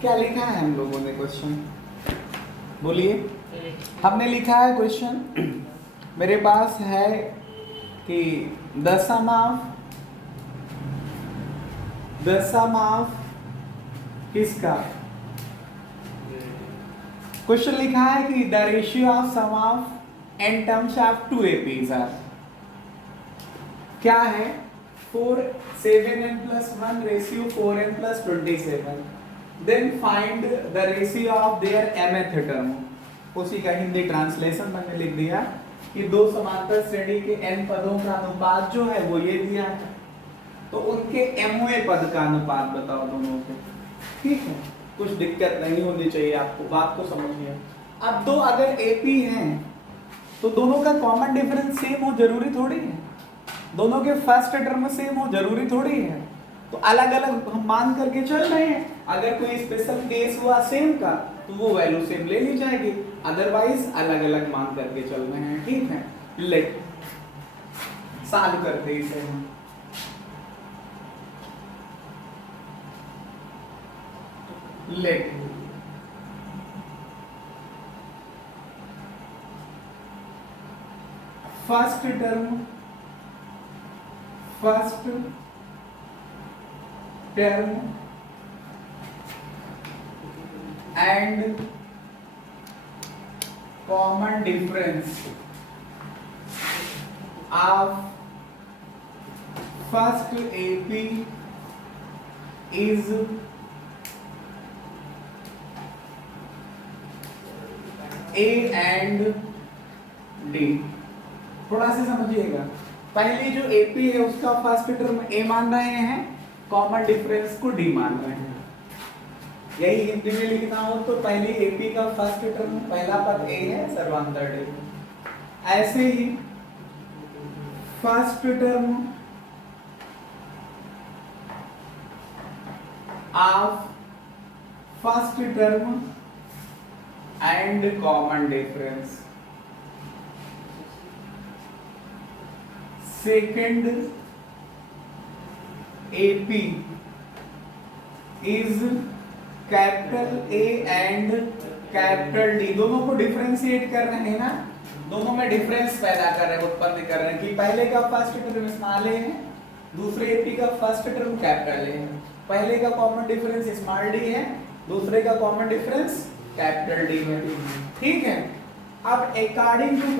क्या लिखा है हम लोगों ने क्वेश्चन? बोलिए। हमने लिखा है क्वेश्चन, मेरे पास है कि द सम ऑफ किसका? क्वेश्चन लिखा है कि the ratio of sum of n terms of two APs are, क्या है? 4 7n plus 1 ratio 4n plus 27, then find the ratio of their mth term। उसी का हिंदी ट्रांसलेशन मैंने लिख दिया कि दो समांतर श्रेणी के n पदों का अनुपात जो है वो ये दिया है, तो उनके mवें पद का अनुपात बताओ दोनों के। ठीक है, कुछ दिक्कत नहीं होनी चाहिए आपको, बात को समझिए। अब दो अगर AP हैं तो दोनों का कॉमन डिफरेंस सेम हो जरूरी थोड़ी है, दोनों के फर्स्ट टर्म सेम हो जरूरी थोड़ी है, तो अलग अलग हम मान करके चल रहे हैं। अगर कोई स्पेशल केस हुआ सेम का तो वो वैल्यू सेम ले ली जाएगी, अदरवाइज अलग अलग मान करके चल रहे हैं। ठीक है, लेट सॉल्व करते इसे हम। Let first term and common difference of first AP is A and D। थोड़ा सा समझिएगा, पहली जो AP है उसका फर्स्ट टर्म A मान रहे हैं, कॉमन डिफरेंस को D मान रहे हैं। यही हिंदी में लिखना हो तो पहली AP का फर्स्ट टर्म पहला पद A है, सर्वांतर D। ऐसे ही first term of first term and common difference second AP is capital A and capital D। दोनों को डिफरेंशिएट कर रहे हैं ना, दोनों में डिफरेंस पैदा कर रहे हैं, उत्पन्न कर रहे हैं कि पहले का फर्स्ट टर्म स्मॉल a है, दूसरे AP का फर्स्ट टर्म कैपिटल A है। पहले का कॉमन डिफरेंस स्मॉल d है, दूसरे का कॉमन डिफरेंस कैपिटल D है। ठीक है, अब अकॉर्डिंग टू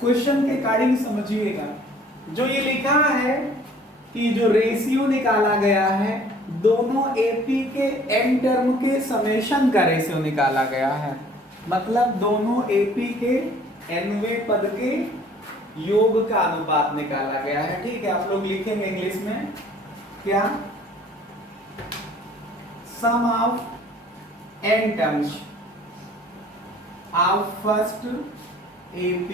क्वेश्चन के अकॉर्डिंग समझिएगा, जो ये लिखा है कि जो रेशियो निकाला गया है दोनों AP के n टर्म के समेशन का रेशियो निकाला गया है, मतलब दोनों AP के nवें पद के योग का अनुपात निकाला गया है। ठीक है, आप लोग लिखेंगे इंग्लिश में क्या? Sum of n terms of first AP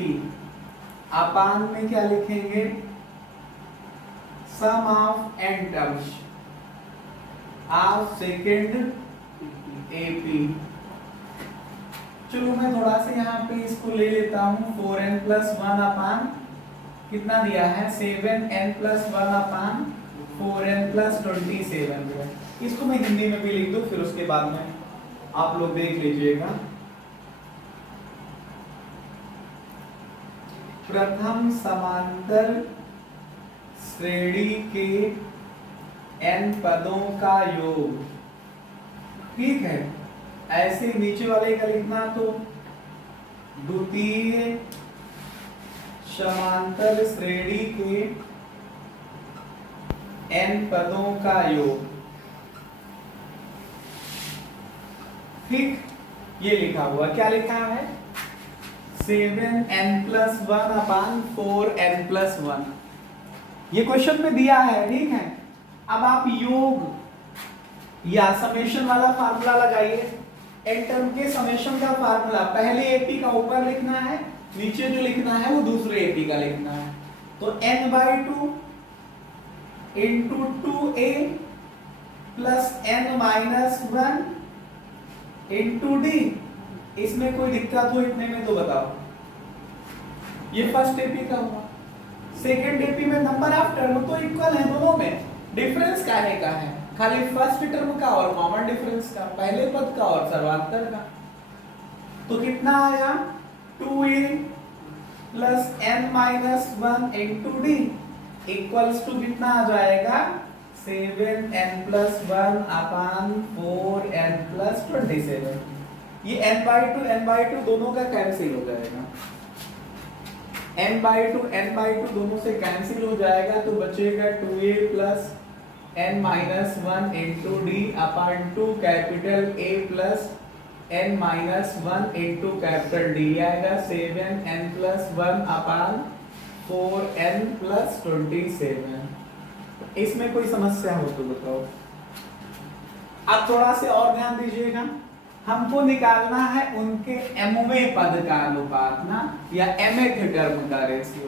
अपान में क्या लिखेंगे? Sum of n terms of second AP। चलो मैं थोड़ा सा यहाँ पे इसको ले लेता हूँ, 4n plus 1 अपान कितना दिया है? 7n plus 1 अपान 4n plus 27। इसको मैं हिंदी में भी लिख दूँ, फिर उसके बाद में आप लोग देख लीजिएगा। प्रथम समांतर श्रेणी के n पदों का योग। ठीक है, ऐसे नीचे वाले का लिखना तो द्वितीय समांतर श्रेणी के n पदों का योग। ठीक, ये लिखा हुआ, क्या लिखा है? 7n plus 1 अपान 4n plus 1। ये क्वेश्चन में दिया है। ठीक है, अब आप योग या समेशन वाला फार्मूला लगाइए। n टर्म के समेशन का फार्मूला पहले AP का ऊपर लिखना है, नीचे जो लिखना है वो दूसरे AP का लिखना है। तो n/2 into 2a plus n-1 into d। इसमें कोई दिक्कत हो इतने में तो बताओ। ये फर्स्ट AP का हुआ, सेकेंड AP में नंबर ऑफ टर्म तो इक्वल है, दोनों में डिफरेंस काहे का है? खाली फर्स्ट टर्म का और कॉमन डिफरेंस का, पहले पद का और सर्वांतर का। तो कितना आया 2a plus n minus 1 into d equals to कितना आ जाएगा 7n प्लस 1 अपान 4n प्लस 27। ये n/2 दोनों का कैंसिल हो जाएगा, n/2 दोनों से कैंसिल हो जाएगा, तो बचेगा 2a plus n minus 1 into d upon 2 capital A plus n minus 1 into capital D आएगा 7n प्लस 1 अपान 4n प्लस 27। इसमें कोई समस्या हो तो बताओ। अब थोड़ा से और ध्यान दीजिएगा, हमको निकालना है उनके mवें पद का अनुपात ना, या mth टर्म का रेशियो।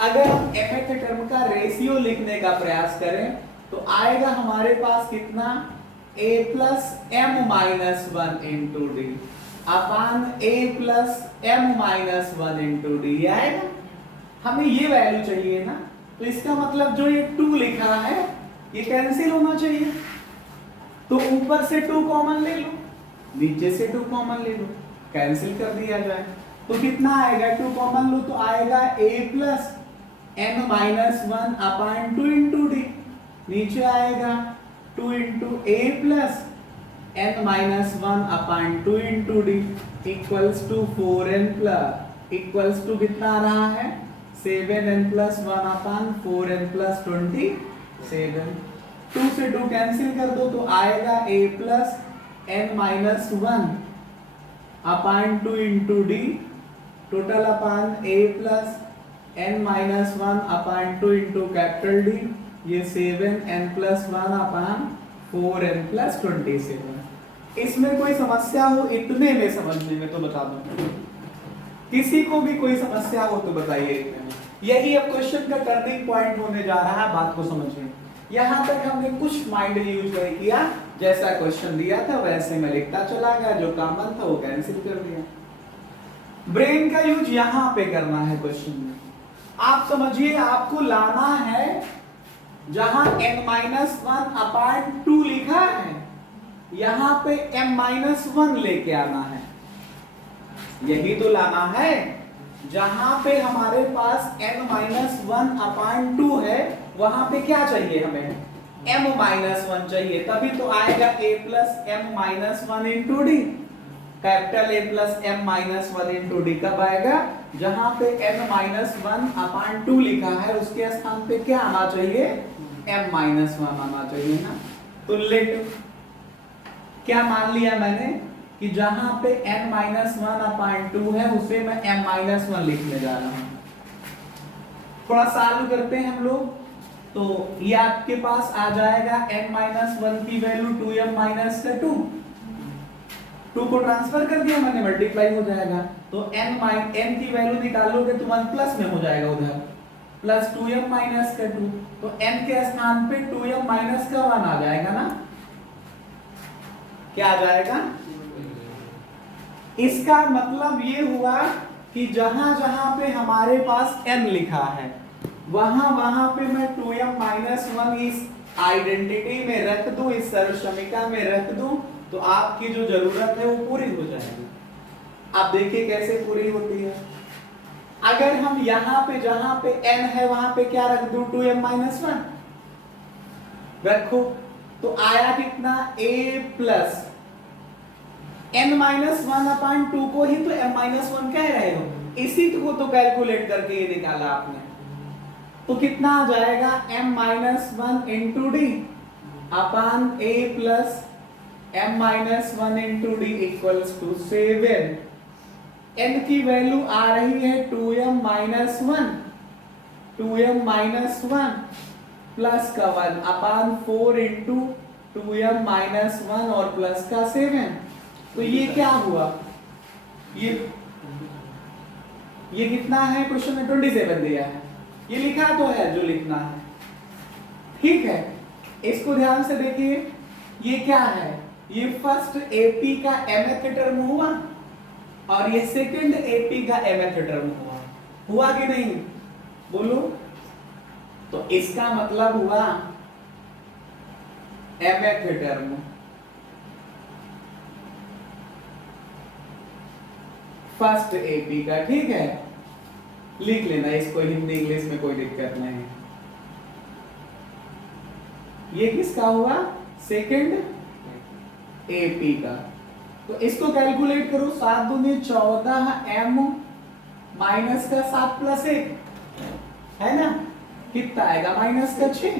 अगर हम mth टर्म का रेशियो लिखने का प्रयास करें तो आएगा हमारे पास कितना a plus m minus 1 into d upon a plus m minus 1 into D आएगा। हमें ये वैल्यू चाहिए ना, तो इसका मतलब जो ये 2 लिखा है ये कैंसिल होना चाहिए, तो ऊपर से 2 कॉमन ले लो, नीचे से 2 कॉमन ले लो, कैंसिल कर दिया जाए। तो कितना आएगा 2 कॉमन लो तो आएगा a plus m minus 1 upon 2 into d, नीचे आएगा 2 into a plus n minus 1 upon 2 into d equals to 4n plus equals to कितना आ रहा है 7n प्लस 1 अपान 4n प्लस 27। 2 से 2 कैंसिल कर दो तो आएगा a plus n minus 1 upon 2 into D total upon a plus n minus 1 upon 2 into capital D, ये 7n प्लस 1 अपान 4n प्लस 27। इसमें कोई समस्या हो इतने में समझने में तो बता दो, किसी को भी कोई समस्या हो तो बताइए इतने में। यही अब क्वेश्चन का टर्निंग पॉइंट होने जा रहा है, बात को समझिए। यहाँ तक हमने कुछ माइंड यूज नहीं किया, जैसा क्वेश्चन दिया था वैसे मैं लिखता चला गया, जो कॉमन था वो कैंसिल कर दिया। ब्रेन का यूज यहाँ पे करना है क्वेश्चन में। आप समझिए, आपको लाना है जहां n-1 अपान 2 लिखा है, यहां पे m-1 लेके आना है, यही तो लाना है। जहां पे हमारे पास n-1 अपान 2 है वहां पे क्या चाहिए हमें m-1 चाहिए, तभी तो आएगा a plus m-1 into D, capital A plus m-1 into D कब आएगा जहां पे n-1 अपान 2 लिखा है उसके स्थान पे क्या आना चाहिए m-1 आना चाहिए ना। तो लेट क्या मान लिया मैंने कि जहां पे n-1 अपान 2 है उसे मैं m-1 लिखने जा रहा हूं। थोड़ा सॉल्व करते हैं हम लोग, तो ये आपके पास आ जाएगा n-1 की वैल्यू 2m-2, 2 को ट्रांसफर कर दिया मैंने, मल्टीप्लाई हो जाएगा, तो n की वैल्यू निकालोगे तो 1 प्लस में हो जाएगा उधर, प्लस 2m-2, तो n के स्थान पे 2m-1 आ जाएगा ना, क्या आ जाएगा। इसका मतलब ये हुआ कि जहां जहां पे हमारे पास n लिखा है वहां वहां पे मैं 2m-1 इस आइडेंटिटी में रख दूं, इस सर्वसमीकरण में रख दूं, तो आपकी जो जरूरत है वो पूरी हो जाएगी। आप देखिए कैसे पूरी होती है। अगर हम यहाँ पे जहां पे n है वहां पे क्या रख दूं 2m-1 रखो, तो आया कितना a प्लस n-1 अपान 2 को ही तो m-1 कह रहे हो, इसी को तो कैलकुलेट करके ये निकाला आपने, तो कितना आ जाएगा m-1 into d upon a plus m-1 into d equals to 7। n की वैल्यू आ रही है 2m-1 प्लस का 1 अपान 4 इंटू 2m-1 और प्लस का 7। तो ये क्या हुआ, ये कितना है क्वेश्चन में 27 दिया है, ये लिखा तो है जो लिखना है, ठीक है। इसको ध्यान से देखिए, ये क्या है, ये फर्स्ट एपी का mth टर्म हुआ और ये सेकंड एपी का mth टर्म हुआ कि नहीं बोलो। तो इसका मतलब हुआ mth टर्म, फर्स्ट एपी का, ठीक है, लिख लेना इसको, हिंदी इंग्लिश में कोई दिक्कत नहीं। ये किसका हुआ? सेकंड एपी का। तो इसको कैलकुलेट करो, 7 दूनी 14 m माइनस का 7 प्लस 1 है ना, कितना आएगा? माइनस का 6।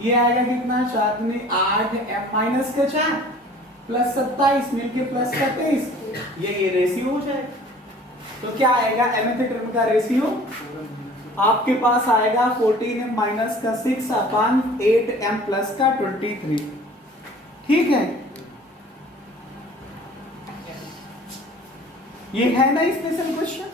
ये आएगा कितना? 4 दूनी 8 m माइनस का 4 प्लस 27 मिलके प्लस का 23। ये रेशियो हो जाएगा। तो क्या आएगा mth टर्म का रेशियो? आपके पास आएगा 14m माइनस का 6 अपॉन 8m प्लस का 23, ठीक है। ये है ना स्पेशल क्वेश्चन।